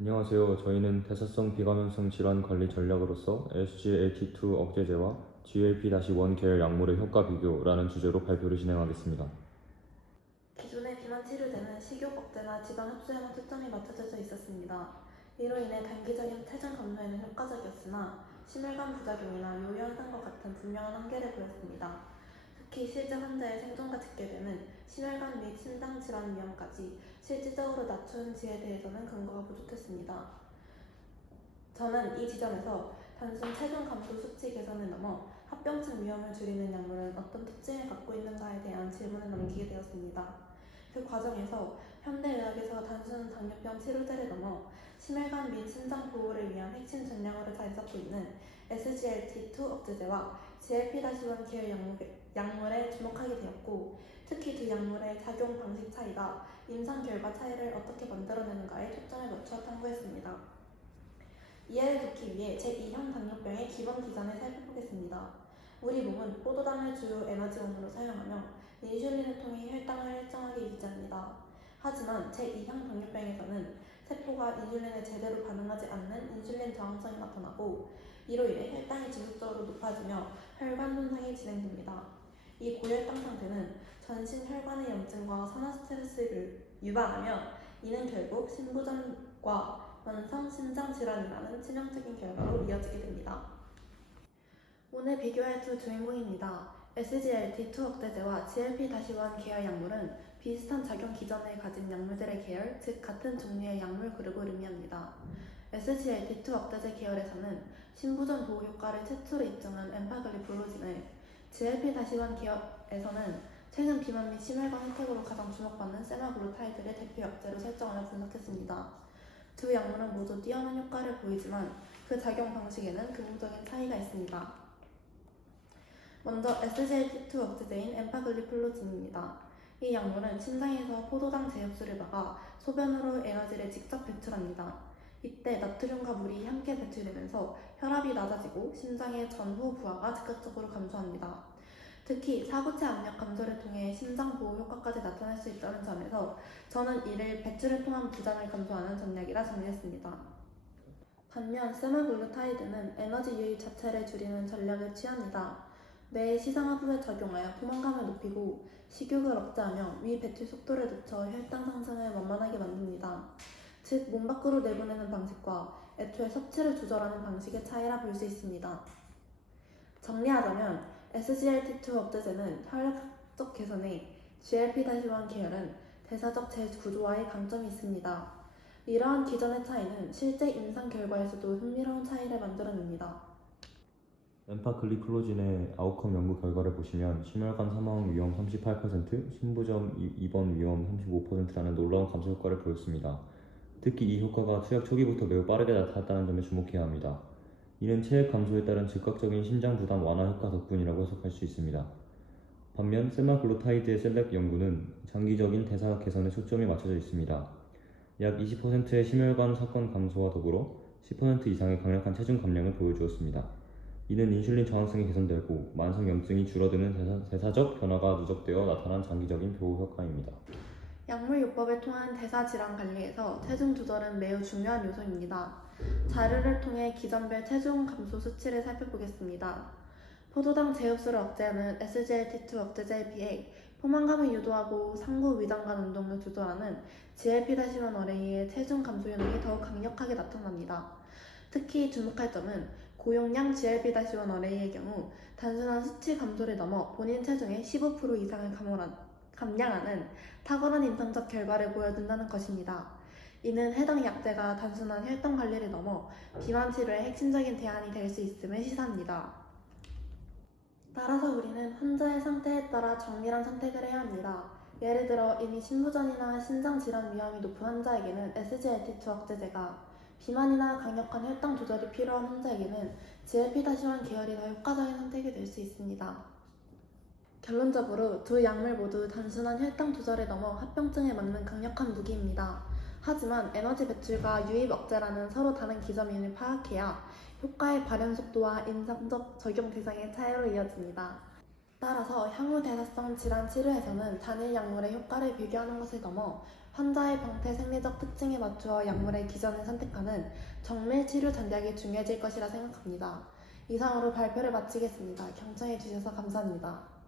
안녕하세요. 저희는 대사성 비감염성 질환 관리 전략으로서 SGLT2 억제제와 GLP-1 계열 약물의 효과 비교라는 주제로 발표를 진행하겠습니다. 기존의 비만 치료제는 식욕 억제나 지방 흡수에만 초점이 맞춰져 있었습니다. 이로 인해 단기적인 체중 감소에는 효과적이었으나 심혈관 부작용이나 요요 현상과 같은 분명한 한계를 보였습니다. 특히 실제 환자의 생존과 직결되는 심혈관 및 심장 질환 위험까지 실질적으로 낮추는지에 대해서는 근거가 부족했습니다. 저는 이 지점에서 단순 체중 감소 수치 개선을 넘어 합병증 위험을 줄이는 약물은 어떤 특징을 갖고 있는가에 대한 질문을 남기게 되었습니다. 그 과정에서 현대의학에서 단순 당뇨병 치료제를 넘어 심혈관 및 심장 보호를 위한 핵심 전략으로 자리 잡고 있는 SGLT2 억제제와 GLP-1 계열 약물에 주목하게 되었고, 특히 두 약물의 작용 방식 차이가 임상 결과 차이를 어떻게 만들어내는가에 초점을 맞춰 탐구했습니다. 이해를 돕기 위해 제2형 당뇨병의 기본 기전을 살펴보겠습니다. 우리 몸은 포도당을 주요 에너지원으로 사용하며 인슐린을 통해 혈당을 일정하게 유지합니다. 하지만 제2형 당뇨병에서는 세포가 인슐린에 제대로 반응하지 않는 인슐린 저항성이 나타나고, 이로 인해 혈당이 지속적으로 높아지며 혈관 손상이 진행됩니다. 이 고혈당 상태는 전신 혈관의 염증과 산화 스트레스를 유발하며, 이는 결국 심부전과 만성 심장 질환이라는 치명적인 결과로 이어지게 됩니다. 오늘 비교할 두 주인공입니다. SGLT2 억제제와 GLP-1 계열 약물은 비슷한 작용 기전을 가진 약물들의 계열, 즉 같은 종류의 약물 그룹을 의미합니다. SGLT2 억제제 계열에서는 심부전 보호 효과를 최초로 입증한 엠파글리플로진을, GLP-1 계열에서는 최근 비만 및 심혈관 혜택으로 가장 주목받는 세마글루타이드를 대표 약제로 설정하여 분석했습니다. 두 약물은 모두 뛰어난 효과를 보이지만 그 작용 방식에는 근본적인 차이가 있습니다. 먼저 SGLT2 억제제인 엠파글리플로진입니다. 이 약물은 심장에서 포도당 제흡수를 막아 소변으로 에너지를 직접 배출합니다. 이때 나트륨과 물이 함께 배출되면서 혈압이 낮아지고 심장의 전후 부하가 즉각적으로 감소합니다. 특히 사구체 압력 감소를 통해 심장 보호 효과까지 나타낼 수 있다는 점에서 저는 이를 배출을 통한 부담을 감소하는 전략이라 정리했습니다. 반면 세마글루타이드는 에너지 유입 자체를 줄이는 전략을 취합니다. 뇌의 시상하부에 적용하여 포만감을 높이고 식욕을 억제하며 위 배출 속도를 늦춰 혈당 상승을 원만하게 만듭니다. 즉, 몸 밖으로 내보내는 방식과 애초에 섭취를 조절하는 방식의 차이라 볼 수 있습니다. 정리하자면 SGLT2 억제제는 혈액적 개선에, GLP-1 계열은 대사적 재구조화의 강점이 있습니다. 이러한 기전의 차이는 실제 임상 결과에서도 흥미로운 차이를 만들어냅니다. 엠파글리플로진의 아웃컴 연구 결과를 보시면 심혈관 사망 위험 38%, 심부전 입원 위험 35%라는 놀라운 감소 효과를 보였습니다. 특히 이 효과가 투약 초기부터 매우 빠르게 나타났다는 점에 주목해야 합니다. 이는 체액 감소에 따른 즉각적인 심장 부담 완화 효과 덕분이라고 해석할 수 있습니다. 반면 세마글루타이드의 셀렉 연구는 장기적인 대사 개선에 초점이 맞춰져 있습니다. 약 20%의 심혈관 사건 감소와 더불어 10% 이상의 강력한 체중 감량을 보여주었습니다. 이는 인슐린 저항성이 개선되고 만성 염증이 줄어드는 대사적 변화가 누적되어 나타난 장기적인 보호 효과입니다. 약물요법을 통한 대사질환 관리에서 체중 조절은 매우 중요한 요소입니다. 자료를 통해 기전별 체중 감소 수치를 살펴보겠습니다. 포도당 제흡수를 억제하는 SGLT2 억제제에 비해 포만감을 유도하고 상부 위장관 운동을 조절하는 GLP-1 체중 감소 효능이 더욱 강력하게 나타납니다. 특히 주목할 점은 고용량 GLP-1의 경우 단순한 수치 감소를 넘어 본인 체중의 15% 이상을 감량하는 탁월한 임상적 결과를 보여준다는 것입니다. 이는 해당 약제가 단순한 혈당 관리를 넘어 비만 치료의 핵심적인 대안이 될 수 있음을 시사합니다. 따라서 우리는 환자의 상태에 따라 정밀한 선택을 해야 합니다. 예를 들어 이미 심부전이나 심장질환 위험이 높은 환자에게는 SGLT2 억제제가, 비만이나 강력한 혈당 조절이 필요한 환자에게는 GLP-1 계열이 더 효과적인 선택이 될 수 있습니다. 결론적으로 두 약물 모두 단순한 혈당 조절에 넘어 합병증을 막는 강력한 무기입니다. 하지만 에너지 배출과 유입 억제라는 서로 다른 기점임을 파악해야 효과의 발현 속도와 임상적 적용 대상의 차이로 이어집니다. 따라서 향후 대사성 질환 치료에서는 단일 약물의 효과를 비교하는 것을 넘어 환자의 병태 생리적 특징에 맞추어 약물의 기전을 선택하는 정밀 치료 전략이 중요해질 것이라 생각합니다. 이상으로 발표를 마치겠습니다. 경청해 주셔서 감사합니다.